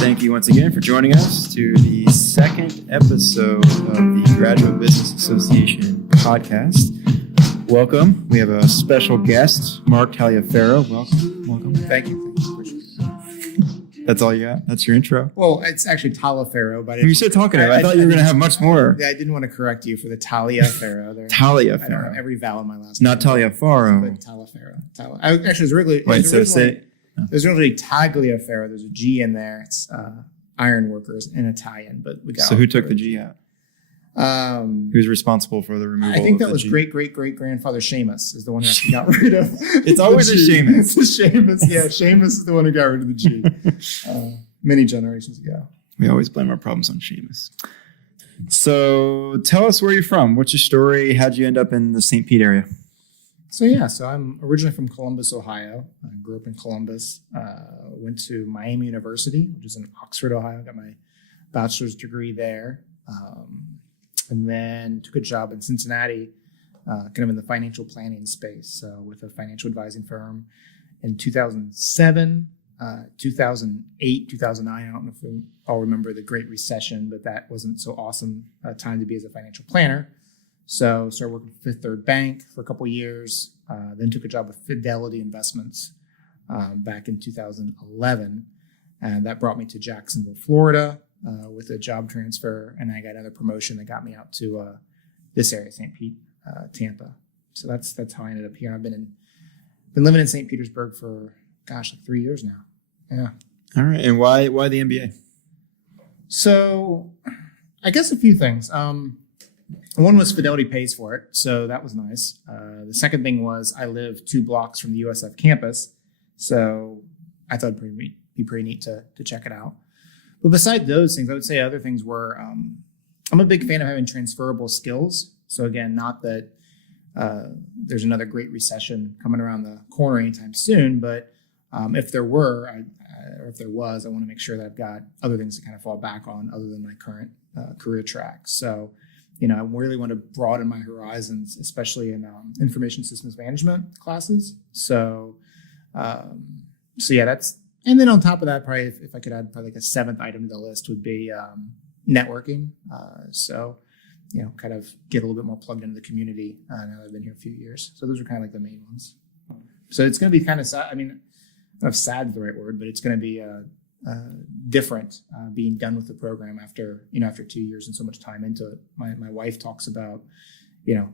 Thank you once again for joining us to the second episode of the Graduate Business Association podcast. Welcome. We have a special guest, Mark Taliaferro. Welcome. Thank you. That's all you got? That's your intro? Well, it's actually Taliaferro, but you said talking about it. I thought you were going to have much more. I didn't want to correct you for the Taliaferro. Taliaferro. I don't have every vowel in my last name. Not Taliaferro. But Taliaferro. Actually, it was originally... There's originally Tagliaferro. There's a G in there. It's iron workers in Italian, but we got... So who took the G out? Who's responsible for the removal? I think that was great-great-great-grandfather Seamus is the one who actually got rid of. It's always a Seamus. It's a Seamus. Yeah, Seamus is the one who got rid of the G many generations ago. We always blame our problems on Seamus. So tell us where you're from. What's your story? How'd you end up in the St. Pete area? So I'm originally from Columbus, Ohio. I grew up in Columbus. Went to Miami University, which is in Oxford, Ohio. Got my bachelor's degree there. And then took a job in Cincinnati, kind of in the financial planning space, with a financial advising firm in 2007, 2008, 2009. I don't know if we all remember the Great Recession, but that wasn't so awesome a time to be as a financial planner. So started working for Fifth Third Bank for a couple of years, then took a job with Fidelity Investments back in 2011. And that brought me to Jacksonville, Florida, with a job transfer, and I got another promotion that got me out to this area, St. Pete, Tampa. So that's how I ended up here. I've been living in St. Petersburg for like 3 years now. Yeah. All right. And why the MBA? So I guess a few things. One was Fidelity pays for it, so that was nice. The second thing was I live 2 blocks from the USF campus, so I thought it'd be pretty neat to check it out. But beside those things, I would say other things were, I'm a big fan of having transferable skills. So again, not that there's another Great Recession coming around the corner anytime soon, but if there was, I want to make sure that I've got other things to kind of fall back on other than my current career track. So, I really want to broaden my horizons, especially in information systems management classes. So that's. And then on top of that, probably if I could add probably like a 7th item to the list would be networking. Kind of get a little bit more plugged into the community now that I've been here a few years. So those are kind of like the main ones. So it's going to be kind of sad. I mean, I don't know if sad is the right word, but it's going to be different being done with the program after 2 years and so much time into it. My wife talks about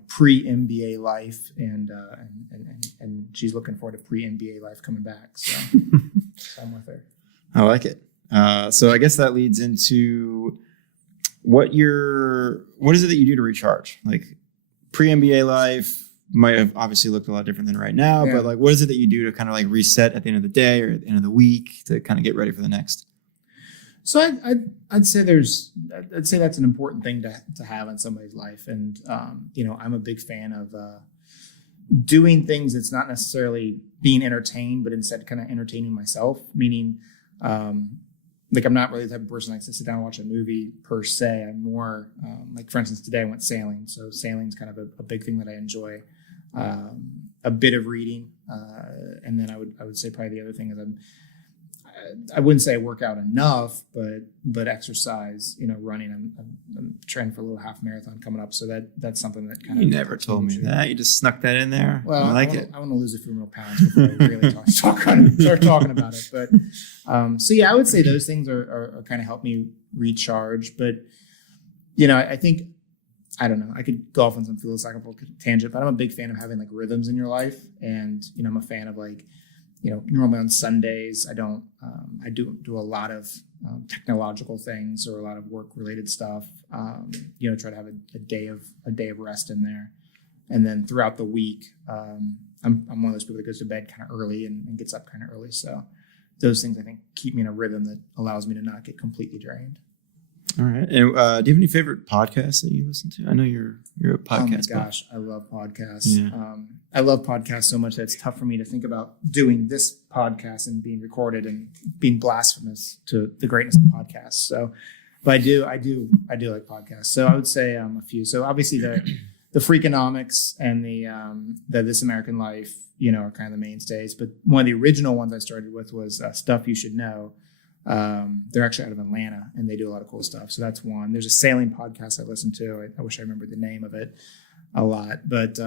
pre-MBA life and she's looking forward to pre-MBA life coming back. So, so I'm with her. I like it. So I guess that leads into what is it that you do to recharge? Like pre-MBA life might have obviously looked a lot different than right now, but like, what is it that you do to kind of like reset at the end of the day or at the end of the week to kind of get ready for the next? So I'd say that's an important thing to have in somebody's life. And, I'm a big fan of doing things that's not necessarily being entertained, but instead kind of entertaining myself, meaning like I'm not really the type of person that likes to sit down and watch a movie per se. I'm more like, for instance, today I went sailing. So sailing's kind of a big thing that I enjoy. A bit of reading. And then I would say probably the other thing is I wouldn't say I work out enough, but exercise, running. I'm training for a little half marathon coming up. So that's something that kind of... You never told me that. You just snuck that in there. Well, I like it. I want to lose a few more pounds before I really start talking about it. But I would say those things are kind of help me recharge. But, I think, I don't know, I could go off on some philosophical tangent, but I'm a big fan of having like rhythms in your life. And, I'm a fan of like, normally on Sundays, I do a lot of technological things or a lot of work related stuff, try to have a day of rest in there. And then throughout the week, I'm one of those people that goes to bed kind of early and gets up kind of early. So those things I think keep me in a rhythm that allows me to not get completely drained. All right. And do you have any favorite podcasts that you listen to? I know you're a podcast. Oh my gosh, I love podcasts. Yeah. I love podcasts so much that it's tough for me to think about doing this podcast and being recorded and being blasphemous to the greatness of podcasts. So, but I do like podcasts. So I would say a few. So obviously the Freakonomics and the This American Life, are kind of the mainstays. But one of the original ones I started with was Stuff You Should Know. They're actually out of Atlanta, and they do a lot of cool stuff. So that's one. There's a sailing podcast I listen to. I wish I remembered the name of it a lot. But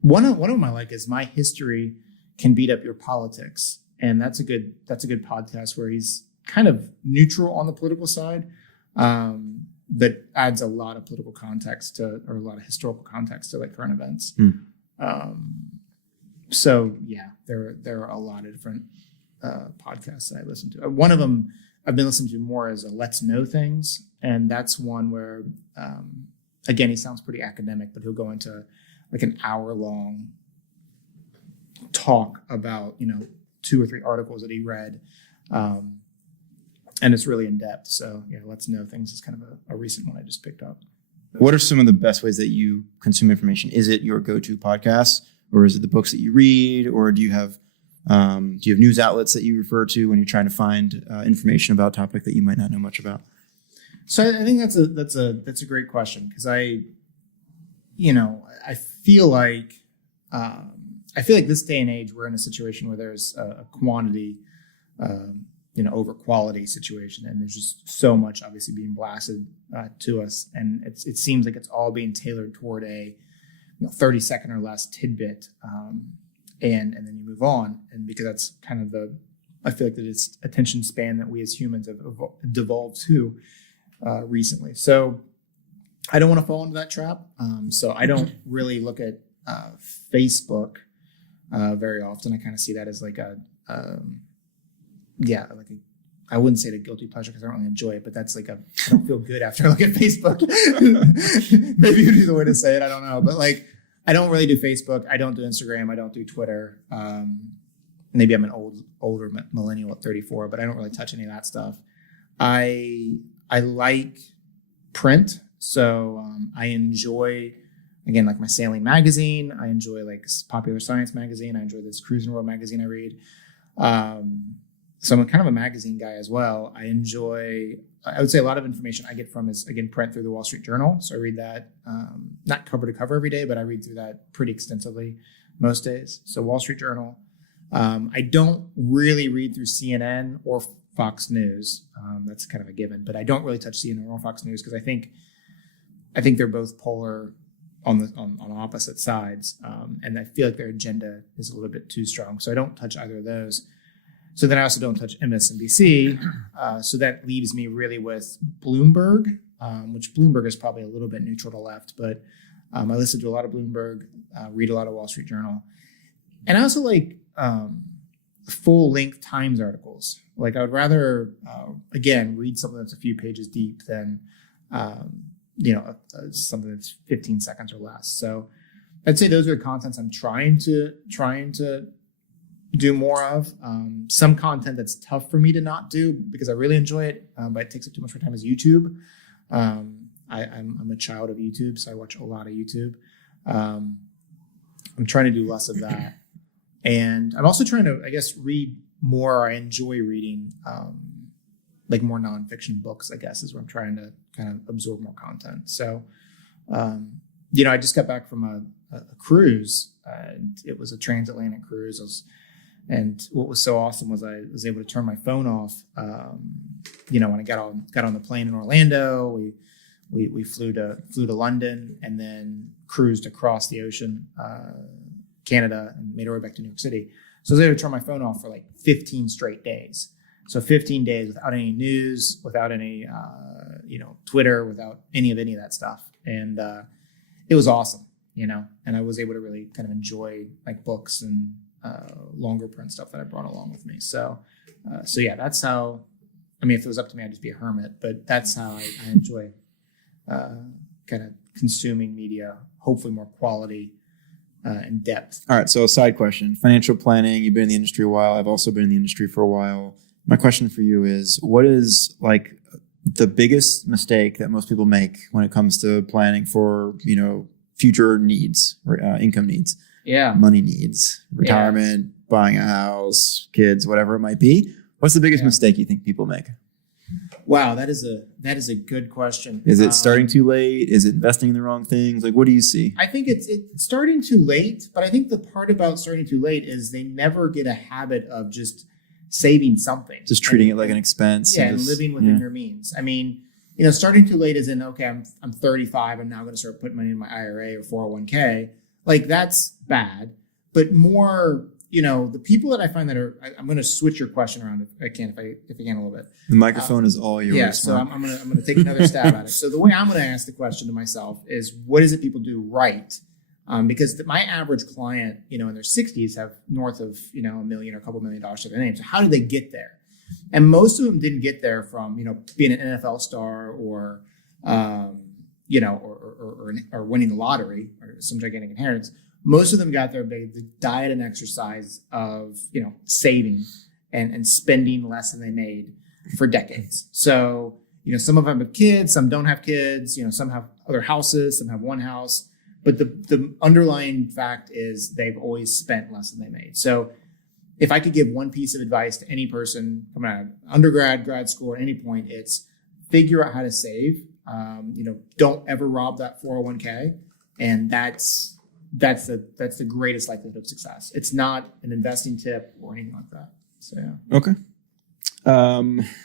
one of them I like is My History Can Beat Up Your Politics. And that's a good podcast where he's kind of neutral on the political side, but adds a lot of political context or a lot of historical context to like current events. So yeah, there are a lot of different podcasts that I listen to. One of them I've been listening to more as a Let's Know Things, and that's one where again, he sounds pretty academic, but he'll go into like an hour-long talk about 2 or 3 articles that he read, and it's really in depth. So yeah, Let's Know Things is kind of a recent one I just picked up. What are some of the best ways that you consume information? Is it your go-to podcast, or is it the books that you read, or do you have news outlets that you refer to when you're trying to find information about a topic that you might not know much about? So I think that's a great question, because I feel like this day and age we're in a situation where there's a quantity over quality situation, and there's just so much obviously being blasted to us, and it seems like it's all being tailored toward a 30-second or less tidbit, and then you move on, and because that's kind of I feel like that it's attention span that we as humans have devolved to recently. So I don't want to fall into that trap. So I don't really look at Facebook very often. I kind of see that as like I wouldn't say the guilty pleasure because I don't really enjoy it, but that's like I don't feel good after I look at Facebook. Maybe would be the way to say it. I don't know. But like, I don't really do Facebook. I don't do Instagram. I don't do Twitter. Maybe I'm an older millennial at 34, but I don't really touch any of that stuff. I like print. So I enjoy, again, like my sailing magazine. I enjoy like Popular Science magazine. I enjoy this Cruising World magazine I read. So I'm kind of a magazine guy as well. I would say a lot of information I get from is, again, print through the Wall Street Journal. So I read that, not cover to cover every day, but I read through that pretty extensively most days. So Wall Street Journal. I don't really read through CNN or Fox News. That's kind of a given, but I don't really touch CNN or Fox News because I think they're both polar on opposite sides, and I feel like their agenda is a little bit too strong. So I don't touch either of those. So then I also don't touch MSNBC. So that leaves me really with Bloomberg, which Bloomberg is probably a little bit neutral to left, but I listen to a lot of Bloomberg, read a lot of Wall Street Journal, and I also like full-length Times articles. Like I would rather, again, read something that's a few pages deep than something that's 15 seconds or less. So I'd say those are the contents I'm trying to do more of. Some content that's tough for me to not do because I really enjoy it, but it takes up too much of my time is YouTube. I'm a child of YouTube, so I watch a lot of YouTube. I'm trying to do less of that. And I'm also trying to, I guess, read more. I enjoy reading like more nonfiction books, I guess, is where I'm trying to kind of absorb more content. So, I just got back from a cruise. And it was a transatlantic cruise. And what was so awesome was I was able to turn my phone off. When I got on the plane in Orlando, we flew to London and then cruised across the ocean, Canada, and made our way back to New York City. So I was able to turn my phone off for like 15 straight days. So 15 days without any news, without any, Twitter, without any of that stuff. And it was awesome, and I was able to really kind of enjoy like books and longer print stuff that I brought along with me. So yeah, that's how, if it was up to me, I'd just be a hermit, but that's how I enjoy kind of consuming media, hopefully more quality and depth. All right. So a side question, financial planning, you've been in the industry a while. I've also been in the industry for a while. My question for you is, what is like the biggest mistake that most people make when it comes to planning for, future needs, income needs, money needs, retirement, buying a house, kids, whatever it might be? What's the biggest mistake you think people make? Wow, that is a good question. Is it starting too late? Is it investing in the wrong things? Like, what do you see? I think it's starting too late, but I think the part about starting too late is they never get a habit of just saving something. Just treating it like an expense. Yeah, and living within your means. I mean, starting too late is in, okay, I'm 35. I'm now going to start putting money in my IRA or 401k. Like, that's bad. But more, the people that I find that are, I'm going to switch your question around if I can a little bit. The microphone is all yours. Yeah, so I'm going to take another stab at it. So the way I'm going to ask the question to myself is, what is it people do right? Because my average client, in their 60s have north of, $1 million or a couple $1 million to their name. So how did they get there? And most of them didn't get there from, being an NFL star or, or winning the lottery or some gigantic inheritance. Most of them got there by the diet and exercise of, saving and spending less than they made for decades. So, some of them have kids, some don't have kids, some have other houses, some have one house. But the underlying fact is they've always spent less than they made. So if I could give one piece of advice to any person coming out of undergrad, grad school, at any point, it's figure out how to save. Don't ever rob that 401k. And that's the greatest likelihood of success. It's not an investing tip or anything like that. So, yeah. Okay.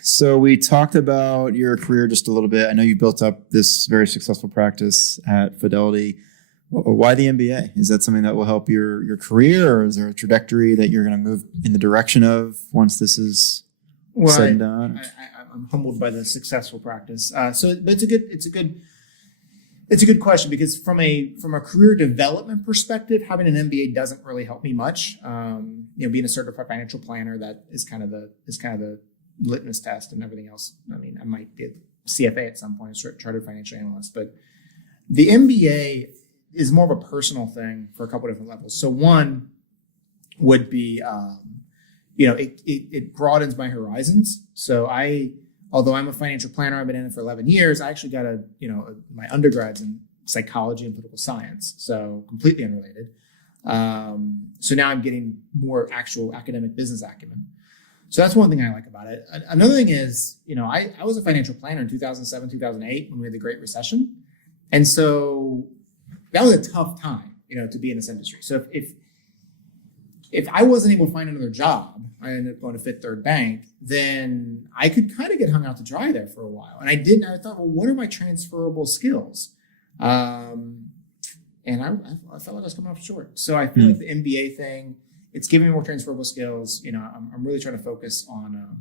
So we talked about your career just a little bit. I know you built up this very successful practice at Fidelity. Why the MBA? Is that something that will help your career, or is there a trajectory that you're going to move in the direction of once this is said and done? I'm humbled by the successful practice. But it's a good question, because from a career development perspective, having an MBA doesn't really help me much. Being a certified financial planner, that is kind of the litmus test and everything else. I mean, I might be a CFA at some point, a chartered financial analyst, but the MBA is more of a personal thing for a couple of different levels. So one would be, it broadens my horizons. So although I'm a financial planner, I've been in it for 11 years. I actually got my undergrads in psychology and political science. So completely unrelated. So now I'm getting more actual academic business acumen. So that's one thing I like about it. Another thing is, I was a financial planner in 2007, 2008 when we had the Great Recession. And so that was a tough time, to be in this industry. So if I wasn't able to find another job, I ended up going to Fifth Third Bank, then I could kind of get hung out to dry there for a while. And I didn't. I thought, well, what are my transferable skills? And I felt like I was coming off short. So I feel like the MBA thing, it's giving me more transferable skills. I'm really trying to focus on,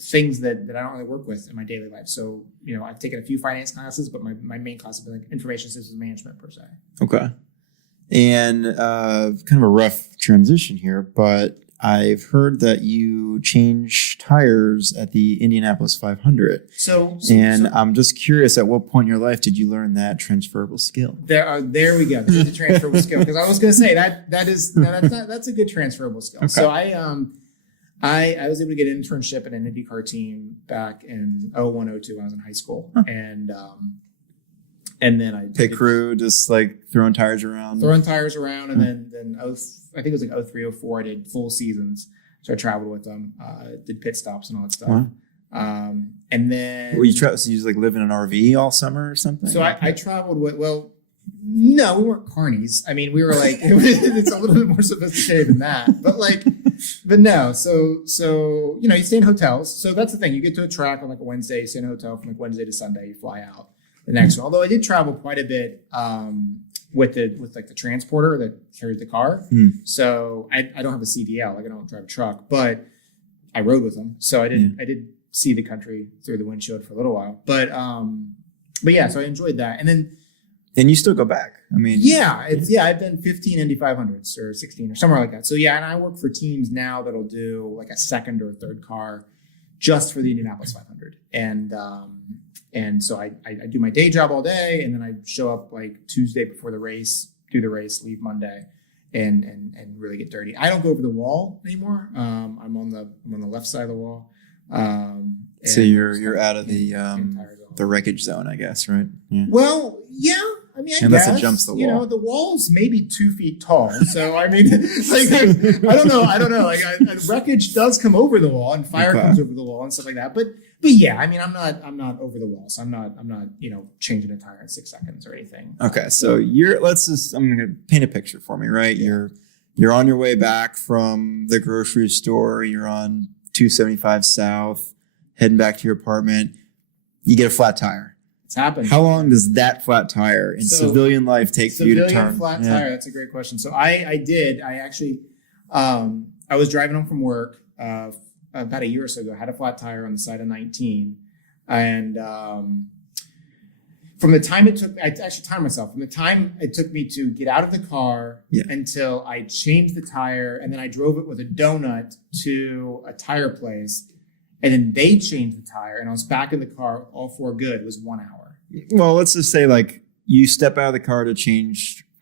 things that I don't really work with in my daily life. So, I've taken a few finance classes, but my main class has been like information systems management per se. Okay. And kind of a rough transition here, but I've heard that you change tires at the Indianapolis 500. I'm just curious, at what point in your life did you learn that transferable skill? There we go. There's a transferable skill, because I was going to say that's a good transferable skill. Okay. So I was able to get an internship at an IndyCar team back in 01, 02 when I was in high school. Huh. And then I pit crew, just like throwing tires around. And then I think it was like 03, 04, I did full seasons. So I traveled with them, did pit stops and all that stuff. Wow. And then you just like live in an RV all summer or something? So I traveled with, no, we weren't carnies. I mean, we were like, it's a little bit more sophisticated than that, but no. So, you stay in hotels. So that's the thing. You get to a track on like a Wednesday, you stay in a hotel from like Wednesday to Sunday, you fly out the next one. Although I did travel quite a bit, with like the transporter that carried the car. So I don't have a CDL, like I don't drive a truck, but I rode with them. So I did see the country through the windshield for a little while, but yeah, so I enjoyed that. And you still go back. I mean, I've been 15 Indy 500s or 16 or somewhere like that. So yeah, and I work for teams now that'll do like a second or a third car just for the Indianapolis 500. And so I do my day job all day, and then I show up like Tuesday before the race, do the race, leave Monday, and really get dirty. I don't go over the wall anymore. I'm on the left side of the wall. So you're out of the wreckage zone, I guess, right? Yeah. Well, yeah. I mean, unless it jumps the wall. The wall's maybe 2 feet tall. So I mean, like, I don't know. Like, wreckage does come over the wall, and fire comes over the wall and stuff like that. But yeah, I mean, I'm not over the wall. So I'm not changing a tire in 6 seconds or anything. Okay, so I'm going to paint a picture for me, right? Yeah. you're on your way back from the grocery store. You're on 275 South, heading back to your apartment. You get a flat tire. It's happened. How long does that flat tire in civilian life take for you to turn? Civilian flat tire, that's a great question. So I was driving home from work about a year or so ago. I had a flat tire on the side of 19. And from the time it took, I actually timed myself, from the time it took me to get out of the car until I changed the tire, and then I drove it with a donut to a tire place, and then they changed the tire, and I was back in the car, all for good, was 1 hour. Well, let's just say like you step out of the car to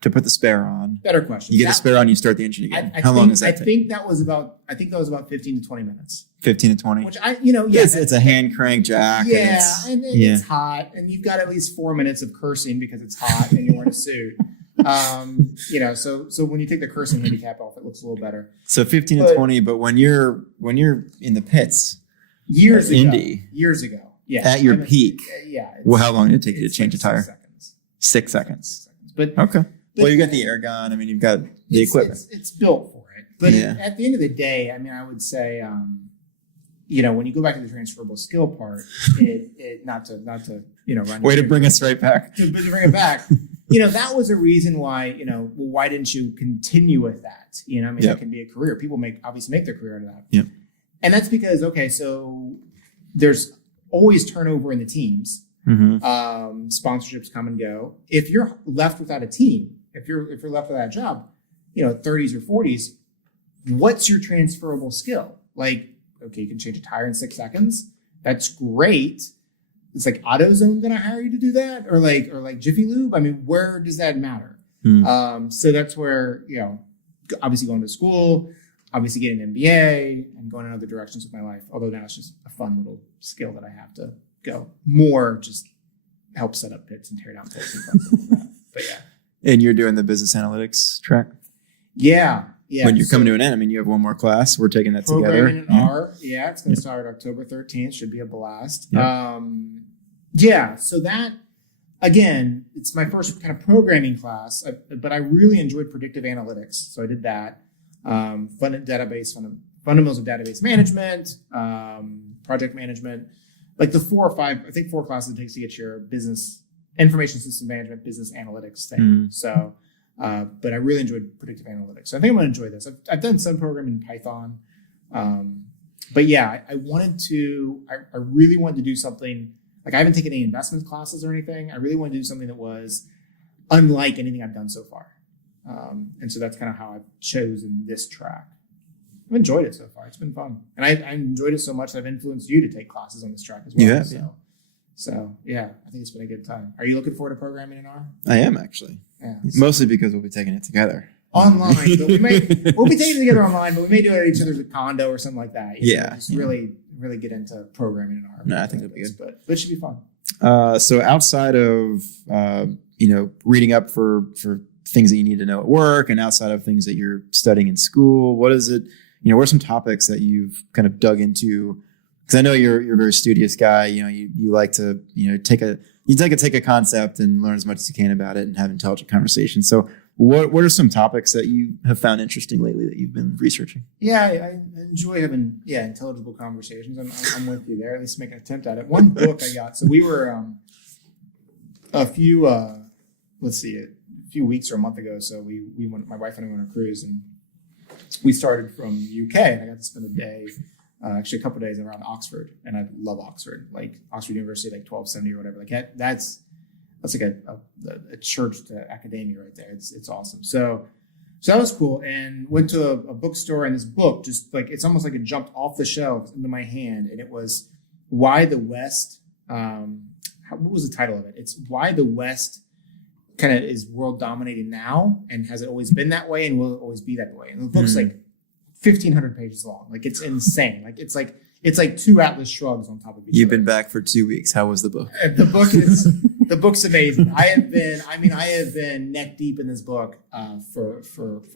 put the spare on. Better question. You get the spare on, you start the engine again. How long does that take? I think that was about 15 to 20 minutes. 15 to 20. Which it's a hand crank jack. Yeah, and it's hot, and you've got at least 4 minutes of cursing because it's hot and you're wearing a suit. So when you take the cursing handicap off, it looks a little better. So 15 to 20, but when you're in the pits, years ago, at your peak, well, how long did it take you to change a tire? 6 seconds. 6 seconds. But okay. Well, you got the air gun. I mean, you've got the equipment. It's built for it. But at the end of the day, I mean, I would say, when you go back to the transferable skill part, it not to run. Way to bring us right back. To bring it back. That was a reason why, why didn't you continue with that? That can be a career. People obviously make their career out of that. Yep. And that's because, so there's always turnover in the teams. Mm-hmm. Sponsorships come and go. If you're left without a team, if you're left without a job, 30s or 40s, what's your transferable skill? Like, okay, you can change a tire in 6 seconds. That's great. It's like AutoZone going to hire you to do that, or like Jiffy Lube. I mean, where does that matter? So that's where obviously going to school, obviously getting an MBA, and going in other directions with my life. Although now it's just a fun little skill that I have to go more, just help set up pits and tear down pits and stuff like that. But yeah. And you're doing the business analytics track? Yeah. When you're coming to an end, I mean, you have one more class. We're taking that together. Programming in R. Yeah, it's going to start October 13th. Should be a blast. Yeah. So that, again, it's my first kind of programming class, but I really enjoyed predictive analytics. So I did that. Fundamentals of database management, project management, like the 4 or 5, I think 4 classes it takes to get your business information system management, business analytics thing. So, but I really enjoyed predictive analytics. So I think I'm going to enjoy this. I've done some programming in Python. But yeah, I really wanted to do something, like I haven't taken any investment classes or anything. I really wanted to do something that was unlike anything I've done so far. And so that's kind of how I've chosen this track. I've enjoyed it so far. It's been fun. And I enjoyed it so much that I've influenced you to take classes on this track as well. Yeah. So yeah, I think it's been a good time. Are you looking forward to programming in R? I am actually. Yeah. Mostly because we'll be taking it together. Online. But we'll be taking it together online, but we may do it at each other's condo or something like that. Really get into programming in R. No, I think it'll be good. But it should be fun. So outside of reading up for things that you need to know at work, and outside of things that you're studying in school, what is it? What are some topics that you've kind of dug into? Because I know you're a very studious guy. You like to take a concept and learn as much as you can about it and have intelligent conversations. So what are some topics that you have found interesting lately that you've been researching? Yeah, I enjoy having intelligible conversations. I'm with you there. At least make an attempt at it. One book I got. So we were a few weeks or a month ago. So we went. My wife and I went on a cruise, and we started from UK, and I got to spend a day. Actually, a couple of days around Oxford, and I love Oxford, like Oxford University, like 1270 or whatever. Like that's like a church to academia right there. It's awesome. So that was cool, and went to a bookstore, and this book just like it's almost like it jumped off the shelves into my hand, and it was Why the West. What was the title of it? It's Why the West kind of is world dominating now, and has it always been that way, and will it always be that way? And the book's like 1,500 pages long. Like it's insane. Like it's like 2 Atlas shrugs on top of each other. You've been back for 2 weeks. How was the book? The book's amazing. I have been neck deep in this book for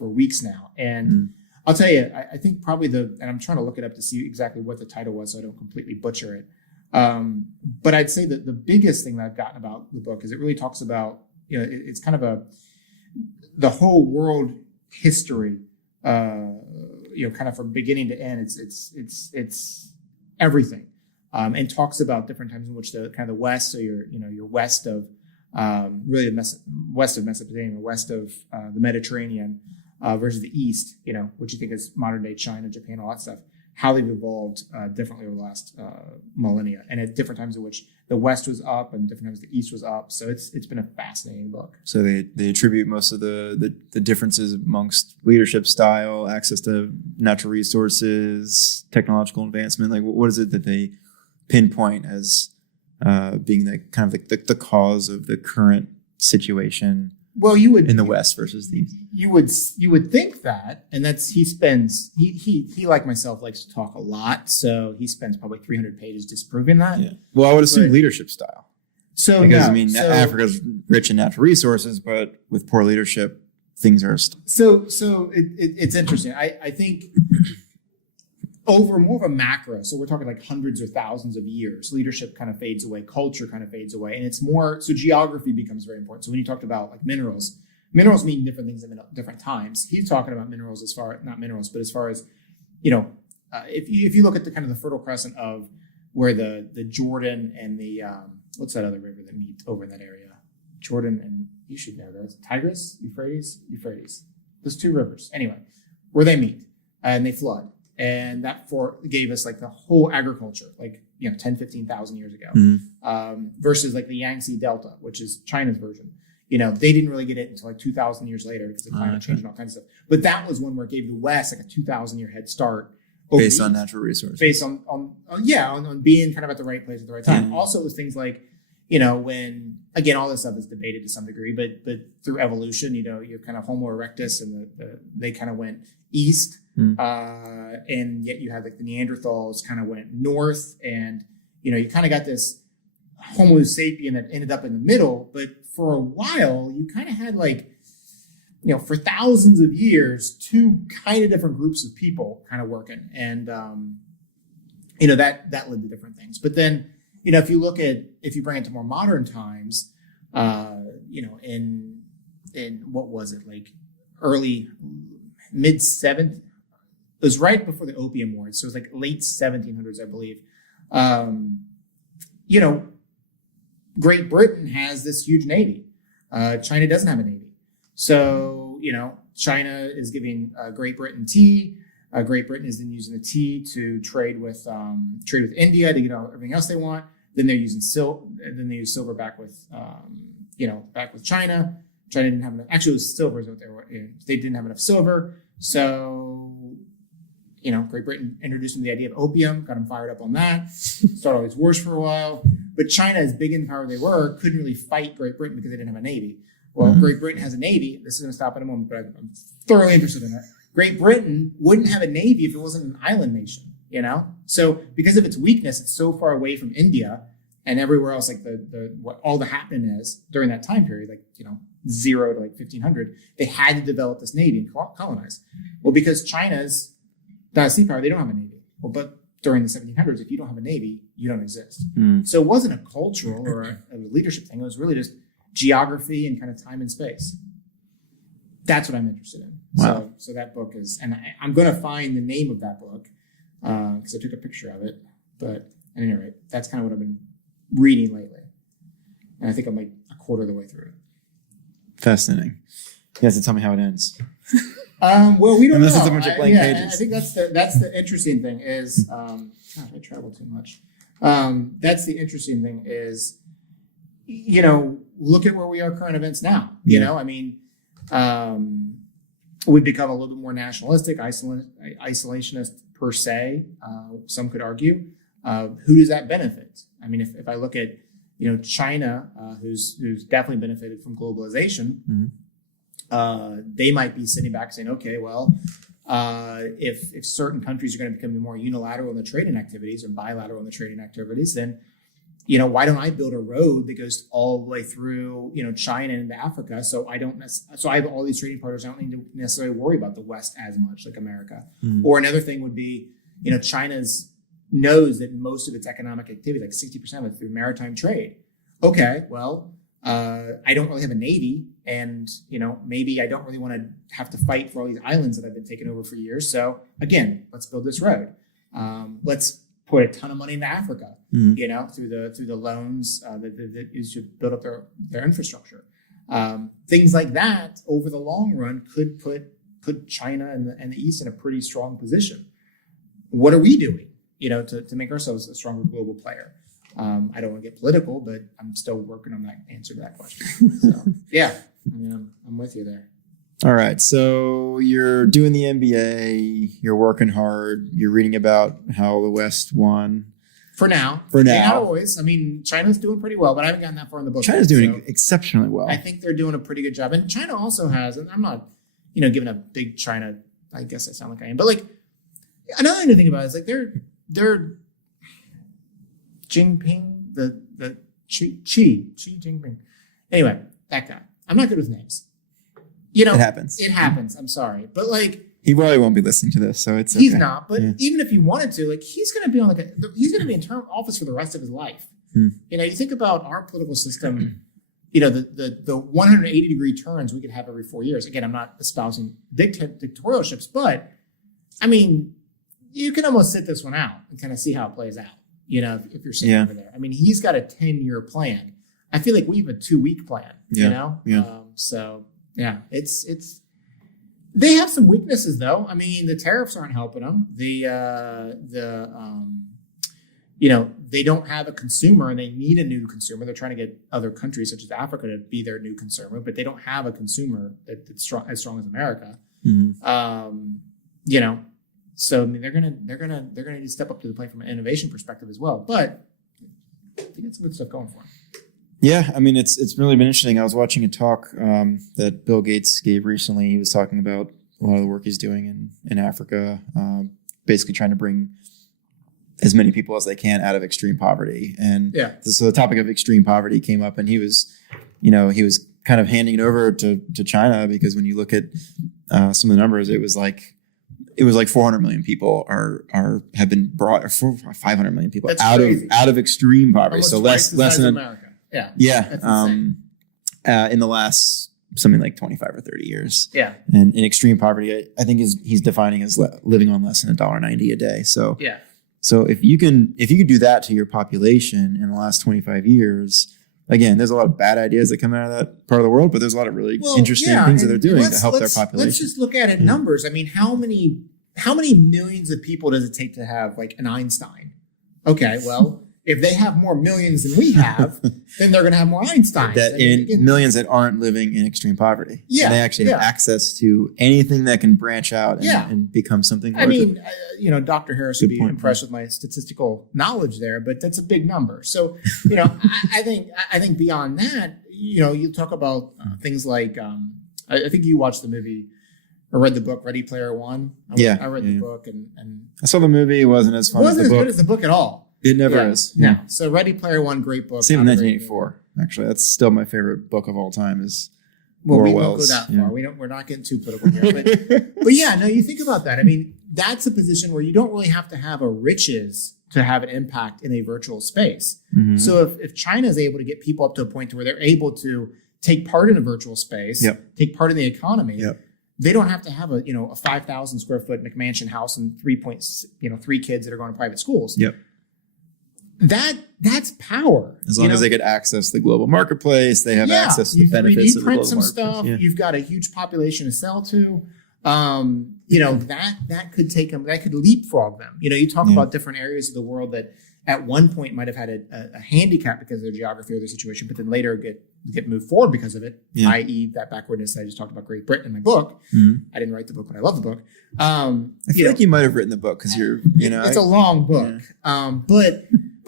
weeks now. And I'll tell you, I think probably and I'm trying to look it up to see exactly what the title was so I don't completely butcher it. But I'd say that the biggest thing that I've gotten about the book is it really talks about, it's kind of the whole world history kind of from beginning to end, it's everything, and talks about different times in which the kind of the West, so your west of really west of Mesopotamia, west of the Mediterranean, versus the East, which you think is modern day China, Japan, all that stuff, how they've evolved differently over the last millennia, and at different times in which the West was up and different times the East was up. So it's been a fascinating book. So they attribute most of the differences amongst leadership style, access to natural resources, technological advancement. Like, what is it that they pinpoint as being the kind of the cause of the current situation? Well, in the West versus the East. You would think that, and that's he like myself likes to talk a lot, so he spends probably 300 pages disproving that. Yeah. Well, I would assume leadership style. So because Africa's rich in natural resources, but with poor leadership, things are. So it's interesting. I think over more of a macro, so we're talking like hundreds or thousands of years, leadership kind of fades away, culture kind of fades away, and it's more, so geography becomes very important. So when you talked about like minerals mean different things at different times. He's talking about minerals as far, not minerals, but as far as, if you look at the kind of the Fertile Crescent of where the Jordan and the, what's that other river that meet over in that area? Jordan and, you should know that, Tigris, Euphrates. Those two rivers. Anyway, where they meet and they flood. And that gave us like the whole agriculture, like, 10, 15,000 years ago, versus like the Yangtze Delta, which is China's version. They didn't really get it until like 2,000 years later because of climate change and all kinds of stuff. But that was one where it gave the West like a 2,000 year head start. Based on natural resources. Based on being kind of at the right place at the right time. Also, it was things like, when, again, all this stuff is debated to some degree, but through evolution, you're kind of Homo erectus and they kind of went east. And yet you had like the Neanderthals kind of went north, and you kind of got this Homo sapien that ended up in the middle. But for a while, you kind of had like, for thousands of years, two kind of different groups of people kind of working, and that led to different things. But then if you bring it to more modern times, in what was it, like early mid 7th. It was right before the Opium Wars, so it was like late 1700s, I believe. Great Britain has this huge navy. China doesn't have a navy, so China is giving Great Britain tea. Great Britain is then using the tea to trade with India to get everything else they want. Then they're using silver. Then they use silver back with China. China didn't have enough. Actually, it was silver is what they were. They didn't have enough silver, so. Great Britain introduced them to the idea of opium, got them fired up on that, started all these wars for a while. But China, as big in power they were, couldn't really fight Great Britain because they didn't have a navy. Well, Great Britain has a navy. This is going to stop in a moment, but I'm thoroughly interested in that. Great Britain wouldn't have a navy if it wasn't an island nation, So because of its weakness, it's so far away from India and everywhere else, like what all the happening is during that time period, like, 0 to like 1500, they had to develop this navy and colonize. Well, because China's not a sea power, they don't have a navy. Well, but during the 1700s, if you don't have a navy, you don't exist. So it wasn't a cultural or a leadership thing. It was really just geography and kind of time and space. That's what I'm interested in. Wow. So that book is, and I'm going to find the name of that book because I took a picture of it. But at any rate, that's kind of what I've been reading lately. And I think I'm like a quarter of the way through it. Fascinating. You have to tell me how it ends. Well, we don't know. Unless it's a bunch of blank pages. I think that's the interesting thing is, gosh, I travel too much. That's the interesting thing is, look at where we are current events now. We've become a little bit more nationalistic, isolationist per se. Some could argue. Who does that benefit? I mean, if I look at, China, who's definitely benefited from globalization, they might be sitting back saying, okay, well, if certain countries are going to become more unilateral in the trading activities or bilateral in the trading activities, then, why don't I build a road that goes all the way through, China and into Africa? So I have all these trading partners. I don't need to necessarily worry about the West as much, like America. Or another thing would be, China's knows that most of its economic activity, like 60% of it, through maritime trade. Okay, well, I don't really have a navy, and maybe I don't really want to have to fight for all these islands that I've been taking over for years. So again, let's build this road. Let's put a ton of money into Africa, through the loans that is to build up their infrastructure. Things like that over the long run could put China and the East in a pretty strong position. What are we doing, to make ourselves a stronger global player? I don't want to get political, but I'm still working on that answer to that question. So yeah, I'm with you there. All right. So you're doing the MBA, you're working hard, you're reading about how the West won. For now. Not always. I mean, China's doing pretty well, but I haven't gotten that far in the book. China's doing exceptionally well. I think they're doing a pretty good job. And China also has, and I'm not, giving a big China, I guess I sound like I am, but like another thing to think about is like they're Jinping, the Xi Jinping. Anyway, that guy. I'm not good with names. It happens. It happens. I'm sorry. But like, he probably won't be listening to this, so it's okay. He's not, but even if he wanted to, like, he's going to be on he's going to be in term office for the rest of his life. You think about our political system, the 180-degree turns we could have every 4 years. Again, I'm not espousing dictatorialships, but I mean, you can almost sit this one out and kind of see how it plays out. If you're sitting over there. I mean, he's got a 10-year plan. I feel like we have a 2-week plan. So yeah, it's. They have some weaknesses, though. I mean, the tariffs aren't helping them. They don't have a consumer, and they need a new consumer. They're trying to get other countries, such as Africa, to be their new consumer, but they don't have a consumer that's as strong as America. So I mean, they're gonna need to step up to the plate from an innovation perspective as well. But they get some good stuff going for them. Yeah, I mean, it's really been interesting. I was watching a talk that Bill Gates gave recently. He was talking about a lot of the work he's doing in Africa, basically trying to bring as many people as they can out of extreme poverty. And so the topic of extreme poverty came up, and he was kind of handing it over to China, because when you look at some of the numbers, it was like 400 million people have been brought, or 500 million people out of extreme poverty. Almost so less than America. In the last something like 25 or 30 years. Yeah. And in extreme poverty, I think he's defining as living on less than $1.90 a day. So So if you could do that to your population in the last 25 years, again, there's a lot of bad ideas that come out of that part of the world, but there's a lot of really interesting things that they're doing to help their population. Let's just look at it numbers. I mean, how many millions of people does it take to have like an Einstein? Okay, well, if they have more millions than we have, then they're going to have more Einsteins. Millions that aren't living in extreme poverty. Yeah. And they actually have access to anything that can branch out and become something larger. I mean, Dr. Harris would be impressed with my statistical knowledge there, but that's a big number. So, I think beyond that, you talk about things like, I think you watched the movie or read the book, Ready Player One. I read the book and I saw the movie. It wasn't as fun as the book. It wasn't as good as the book at all. It never is. Yeah. No. So Ready Player One, great book. Same in 1984. Actually, that's still my favorite book of all time. Is we won't go that far. We're not getting too political here. But you think about that. I mean, that's a position where you don't really have to have a riches to have an impact in a virtual space. Mm-hmm. So if China is able to get people up to a point where they're able to take part in a virtual space, take part in the economy, they don't have to have a 5,000 square foot McMansion house and 3 kids that are going to private schools. Yep. That's power. As long as they get access to the global marketplace, they have access to the benefits of the global marketplace. Stuff. Yeah. You've got a huge population to sell to. That could take them. That could leapfrog them. You talk about different areas of the world that at one point might have had a handicap because of their geography or their situation, but then later get moved forward because of it. I.e., that backwardness I just talked about Great Britain in my book. Mm-hmm. I didn't write the book, but I love the book. I feel like you might have written the book because it's a long book. Yeah.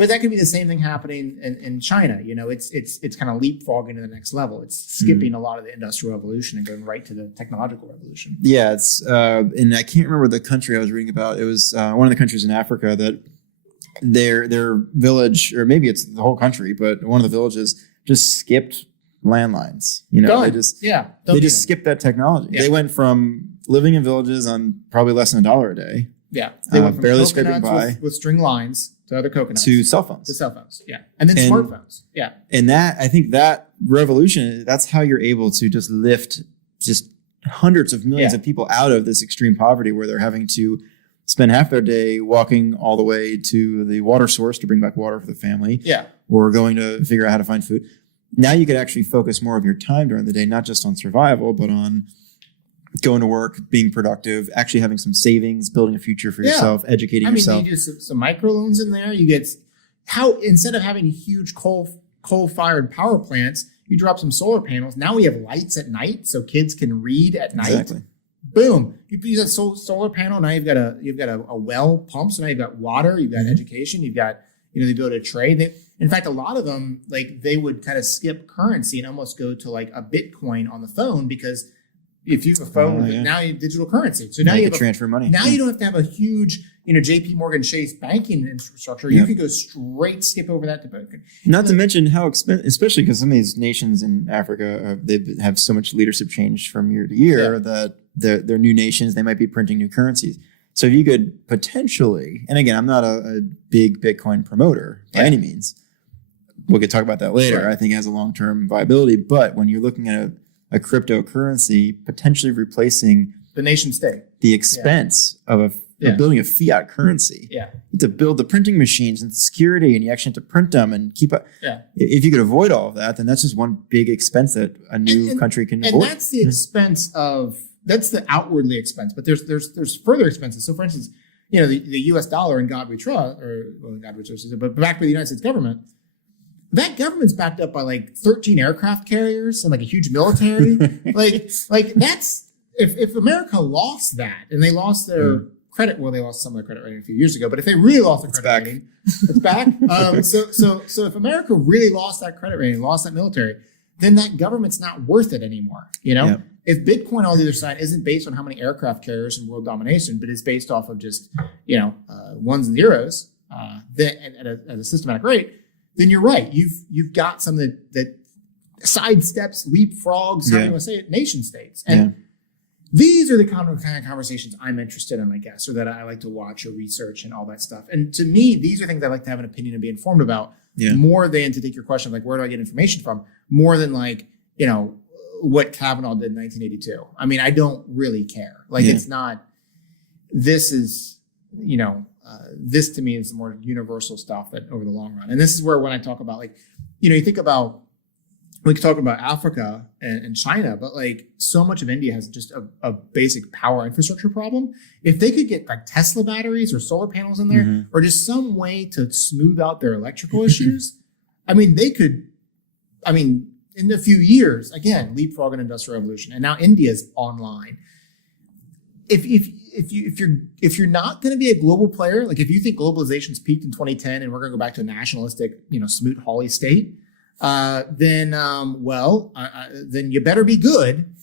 But that could be the same thing happening in China. It's kind of leapfrogging to the next level. It's skipping a lot of the industrial revolution and going right to the technological revolution. Yeah, it's and I can't remember the country I was reading about. It was one of the countries in Africa that their village, or maybe it's the whole country, but one of the villages just skipped landlines. They just skipped that technology. Yeah. They went from living in villages on probably less than $1 a day. Yeah, they went from barely scraping by with string lines to other coconuts, to cell phones. to cell phones. Yeah. And then smartphones. Yeah. And that, I think that revolution, that's how you're able to just lift just hundreds of millions of people out of this extreme poverty where they're having to spend half their day walking all the way to the water source to bring back water for the family. Yeah. Or going to figure out how to find food. Now you could actually focus more of your time during the day, not just on survival, but on going to work, being productive, actually having some savings, building a future for yourself, educating yourself. You do some microloans in there. You get instead of having huge coal-fired power plants, you drop some solar panels. Now we have lights at night, so kids can read at night. Exactly. Boom! You use a solar panel. Now you've got a well pump. So now you've got water. You've got education. You've got the ability to trade. In fact, a lot of them they would kind of skip currency and almost go to like a Bitcoin on the phone because if you have a phone, now you have digital currency. So now you can transfer money. Now you don't have to have a huge, JP Morgan Chase banking infrastructure. You could go skip over that to Bitcoin. Not to mention how expensive, especially because some of these nations in Africa, they have so much leadership change from year to year that they're new nations. They might be printing new currencies. So if you could potentially, and again, I'm not a big Bitcoin promoter by any means. We could talk about that later. Sure. I think it has a long-term viability. But when you're looking at a cryptocurrency potentially replacing the nation state, the expense of building a fiat currency, to build the printing machines and security, and you actually have to print them and keep up. Yeah. If you could avoid all of that, then that's just one big expense that a new country can avoid. And that's the expense that's the outwardly expense, but there's further expenses. So for instance, the US dollar and God we trust, but backed by the United States government. That government's backed up by like 13 aircraft carriers and like a huge military. like that's if America lost that and they lost their credit, well, they lost some of their credit rating a few years ago, but if they really lost their credit rating, it's back. So if America really lost that credit rating, lost that military, then that government's not worth it anymore. If Bitcoin on the other side isn't based on how many aircraft carriers and world domination, but is based off of just ones and zeros, at a systematic rate. Then you're right. You've got something that sidesteps, leapfrogs, how do you want to say it, nation states. And these are the kind of conversations I'm interested in, I guess, or that I like to watch or research and all that stuff. And to me, these are things I like to have an opinion and be informed about more than to take your question of like, where do I get information from? More than like, what Kavanaugh did in 1982. I mean, I don't really care. It's not, this is, this to me is the more universal stuff that over the long run. And this is where when I talk about you think about, we can talk about Africa and China, but so much of India has just a basic power infrastructure problem. If they could get Tesla batteries or solar panels in there or just some way to smooth out their electrical issues, they could, in a few years, again, leapfrog an industrial revolution. And now India's online. If you're not going to be a global player, if you think globalization's peaked in 2010 and we're going to go back to a nationalistic, Smoot-Hawley state, then you better be good.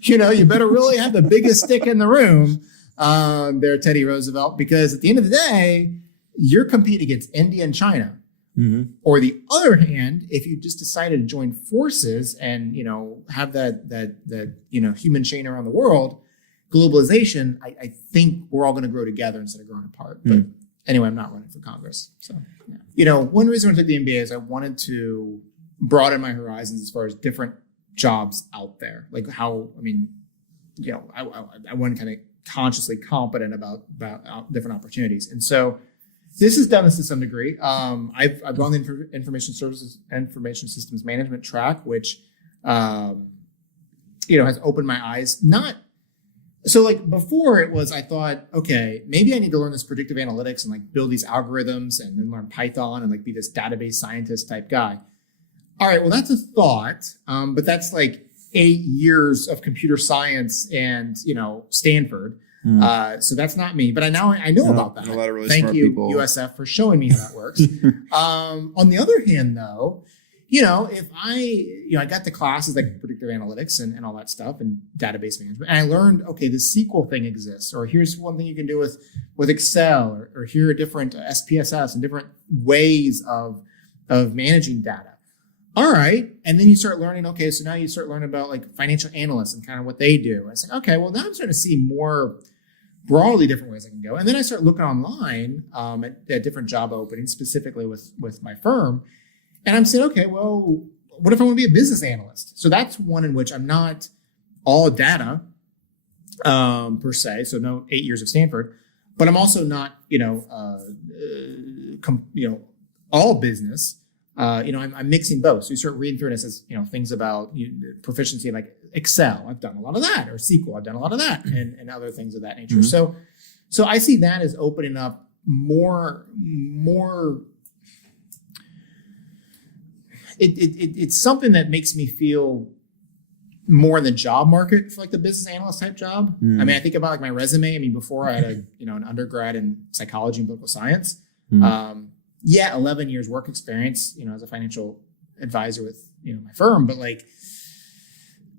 You better really have the biggest stick in the room, there, Teddy Roosevelt, because at the end of the day, you're competing against India and China. Mm-hmm. Or the other hand, if you just decided to join forces and have that human chain around the world. Globalization, I think we're all going to grow together instead of growing apart. But anyway, I'm not running for Congress. So, one reason I took the MBA is I wanted to broaden my horizons as far as different jobs out there. I want to kind of consciously competent about different opportunities. And so this has done this to some degree. I've gone the information systems management track, which, has opened my eyes. So before it was, I thought, okay, maybe I need to learn this predictive analytics and build these algorithms and then learn Python and be this database scientist type guy. All right, well, that's a thought, but that's 8 years of computer science and, Stanford. So that's not me, but I know about that. A lot of really Thank smart you, people. USF, for showing me how that works. On the other hand, though, if I got the classes like predictive analytics and all that stuff and database management, and I learned, okay, the SQL thing exists, or here's one thing you can do with Excel, or here are different SPSS and different ways of managing data. All right. And then you start learning, okay, so now you start learning about financial analysts and kind of what they do. And it's okay, well, now I'm starting to see more broadly different ways I can go. And then I start looking online at different job openings, specifically with my firm. And I'm saying, okay, well, what if I want to be a business analyst? So that's one in which I'm not all data per se. So no 8 years of Stanford, but I'm also not, all business. I'm mixing both. So you start reading through and it says, things about proficiency in like Excel. I've done a lot of that, or SQL. I've done a lot of that, and other things of that nature. Mm-hmm. So I see that as opening up more. It's something that makes me feel more in the job market for like the business analyst type job. I mean, I think about like my resume. I mean, before I had an undergrad in psychology and political science. 11 years work experience, as a financial advisor with, my firm, but like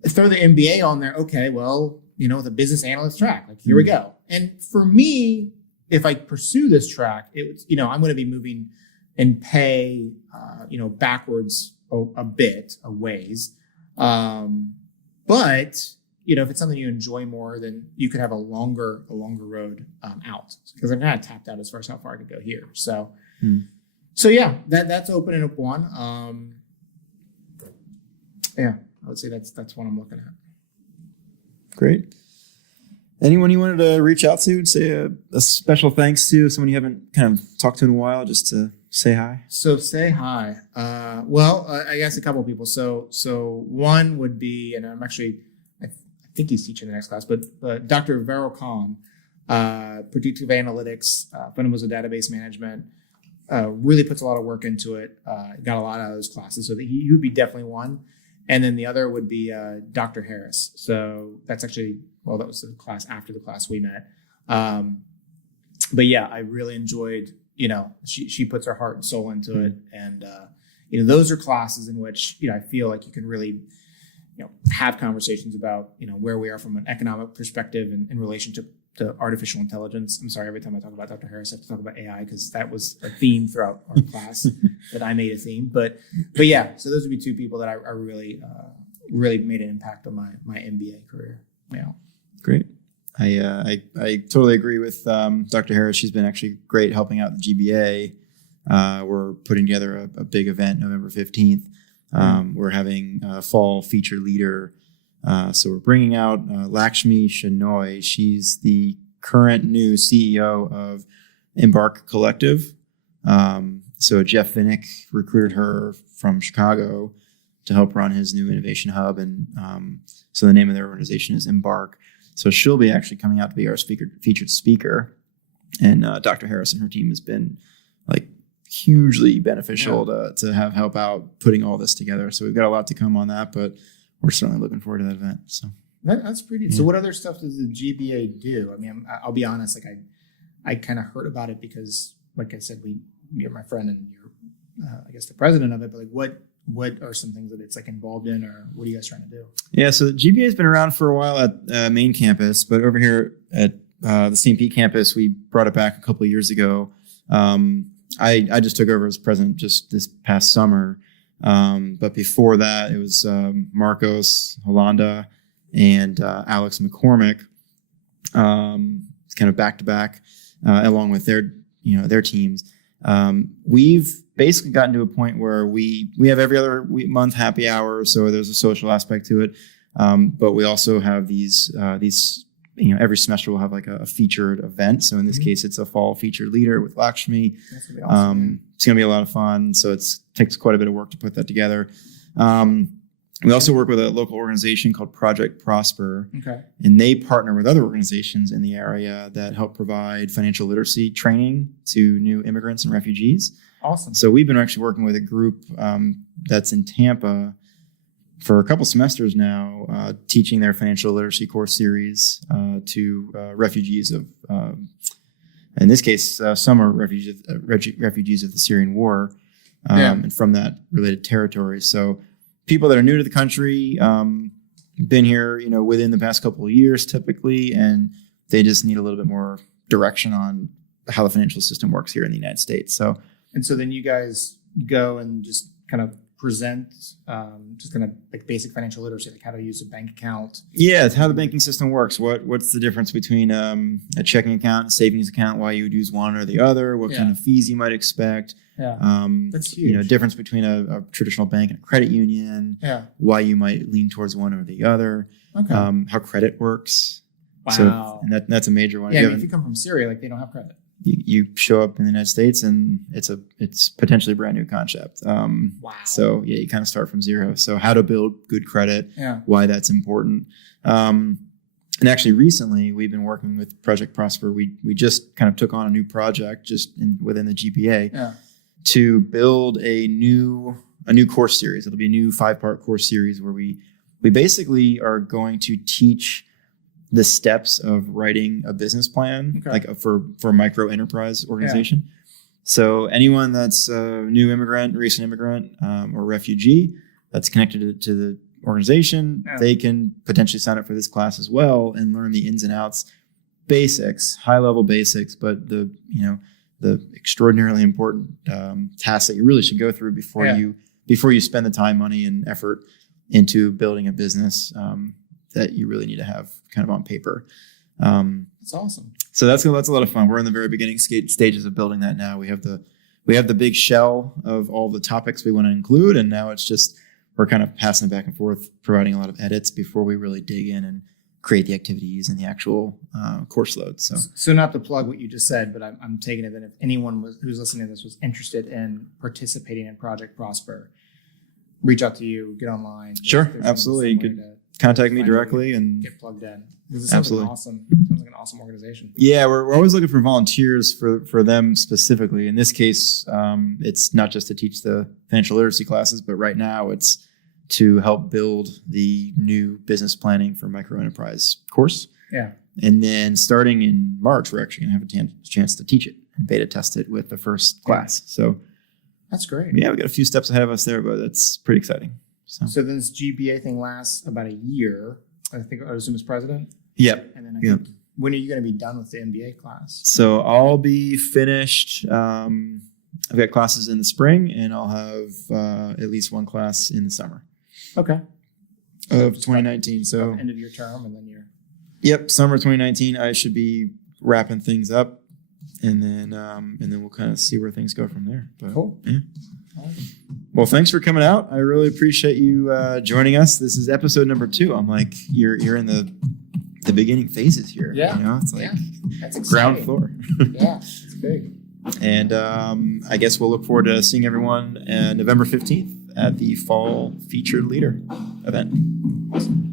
throw the MBA on there. Okay, well, the business analyst track, like here we go. And for me, if I pursue this track, I'm going to be moving and pay, backwards a ways. But if it's something you enjoy more, then you could have a longer road out, because I'm kind of tapped out as far as how far I could go here. So yeah, that's opening up one. I would say that's what I'm looking at. Great. Anyone you wanted to reach out to, say a special thanks to, someone you haven't kind of talked to in a while, just to say hi? So say hi. I guess a couple of people. So one would be, and I think he's teaching the next class, but Dr. Vero Khan, predictive analytics, fundamentals of database management, really puts a lot of work into it. Got a lot out of those classes, so he would be definitely one. And then the other would be Dr. Harris. So that's actually, that was the class after the class we met. But yeah, I really enjoyed, she puts her heart and soul into it. And, those are classes in which, I feel like you can really, have conversations about, where we are from an economic perspective and in relationship to artificial intelligence. I'm sorry, every time I talk about Dr. Harris, I have to talk about AI, because that was a theme throughout our class that I made a theme. But yeah, so those would be two people that I really made an impact on my MBA career. Yeah. Great. I totally agree with Dr. Harris. She's been actually great helping out the GBA. We're putting together a big event November 15th. We're having a fall feature leader. So we're bringing out Lakshmi Shenoy. She's the current new CEO of Embark Collective. So Jeff Vinnick recruited her from Chicago to help run his new innovation hub. And so the name of their organization is Embark. So she'll be actually coming out to be our featured speaker. And Dr. Harris and her team has been like hugely beneficial to have help out putting all this together. So we've got a lot to come on that, but we're certainly looking forward to that event. So that's pretty. Yeah. So what other stuff does the GBA do? I mean, I'll be honest. Like I kind of heard about it because, like I said, you're my friend and you're, I guess, the president of it. But like, what are some things that it's like involved in, or what are you guys trying to do? Yeah, so the GBA has been around for a while at main campus, but over here at the St. Pete campus, we brought it back a couple of years ago. I just took over as president just this past summer. But before that, it was Marcos Holanda and Alex McCormick, kind of back to back, along with their teams. We've basically gotten to a point where we have every other month happy hour, so there's a social aspect to it. But we also have these every semester we'll have like a featured event. So in this case, it's a fall featured leader with Lakshmi. That's gonna be awesome. It's going to be a lot of fun. So it takes quite a bit of work to put that together. We also work with a local organization called Project Prosper. Okay. And they partner with other organizations in the area that help provide financial literacy training to new immigrants and refugees. Awesome. So we've been actually working with a group that's in Tampa for a couple semesters now, teaching their financial literacy course series to refugees of, in this case, some are refugees of the Syrian war and from that related territories. So people that are new to the country, been here, within the past couple of years typically, and they just need a little bit more direction on how the financial system works here in the United States. So then you guys go and just kind of present just kind of like basic financial literacy, like how to use a bank account. Yeah, it's how the banking system works. What's the difference between a checking account and a savings account? Why you would use one or the other? What kind of fees you might expect? Yeah, that's huge. You know, difference between a traditional bank and a credit union. Yeah, why you might lean towards one or the other. Okay. How credit works. Wow. So, and that's a major one. Yeah, I mean, if you come from Syria, like they don't have credit. You show up in the United States and it's potentially a brand new concept. Wow. So yeah, you kind of start from zero. So how to build good credit, why that's important. And actually recently we've been working with Project Prosper. We just kind of took on a new project just within the GBA to build a new course series. It'll be a new 5-part course series where we basically are going to teach the steps of writing a business plan, like for a micro enterprise organization. Yeah. So anyone that's a new immigrant, recent immigrant, or refugee that's connected to the organization, they can potentially sign up for this class as well and learn the ins and outs, basics, high level basics, but the extraordinarily important tasks that you really should go through before you spend the time, money, and effort into building a business that you really need to have kind of on paper. That's awesome. So that's a lot of fun. We're in the very beginning stages of building that now. We have the big shell of all the topics we want to include, and now it's just we're kind of passing it back and forth, providing a lot of edits before we really dig in and create the activities and the actual course load. So not to plug what you just said, but I'm taking it that if anyone who's listening to this was interested in participating in Project Prosper, reach out to you, get online. Sure, absolutely. You could contact me directly and get plugged in. This sounds like an awesome organization. Yeah, we're always looking for volunteers for them specifically. In this case, it's not just to teach the financial literacy classes, but right now it's to help build the new business planning for micro enterprise course. Yeah. And then starting in March, we're actually going to have a chance to teach it and beta test it with the first class. So that's great. Yeah, we got a few steps ahead of us there, but that's pretty exciting. So then this GBA thing lasts about a year. I think I would assume as president. Yep. And then I think, when are you going to be done with the MBA class? So I'll be finished. I've got classes in the spring, and I'll have at least one class in the summer. Okay. Of 2019. So end of your term, and then you're. Yep, summer 2019. I should be wrapping things up, and then we'll kind of see where things go from there. But, cool. Yeah. Well, thanks for coming out. I really appreciate you joining us. This is episode number 2. I'm like, you're in the beginning phases here. Yeah. You know, it's like that's ground floor. Yeah, it's big. And I guess we'll look forward to seeing everyone November 15th at the Fall Featured Leader event. Awesome.